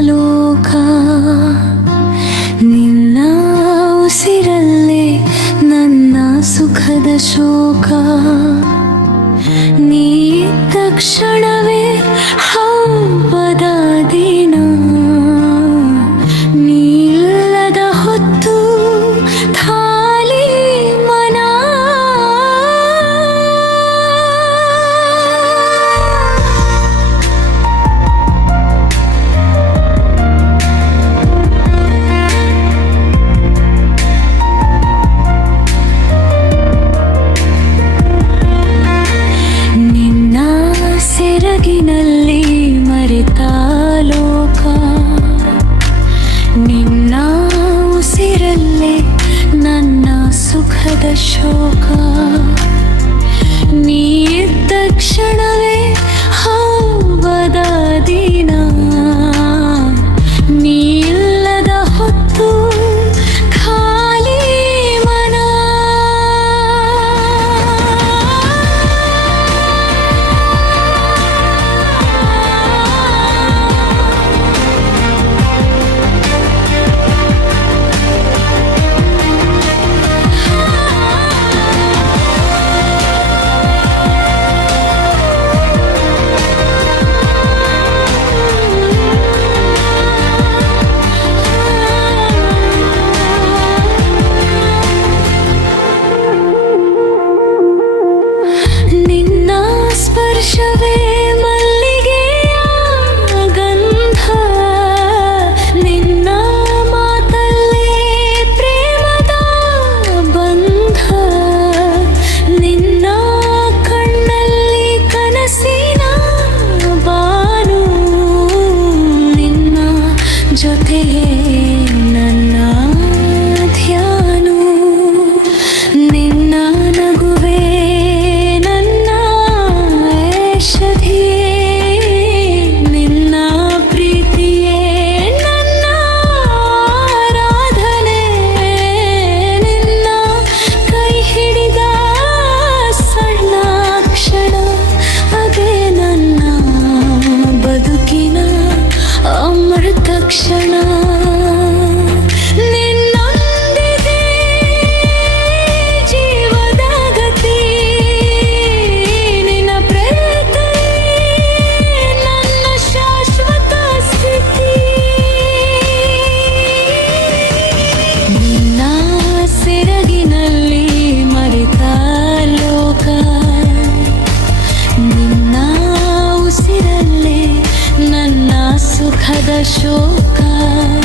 ಲೋಕ ನಿನ್ನ ಉಸಿರಲ್ಲೇ ನನ್ನ ಸುಖದ ನೀ ತಕ್ಷಣವೇ ಹೌ かでしょうか？ಸುಖದ ಶೋಕ ನೀ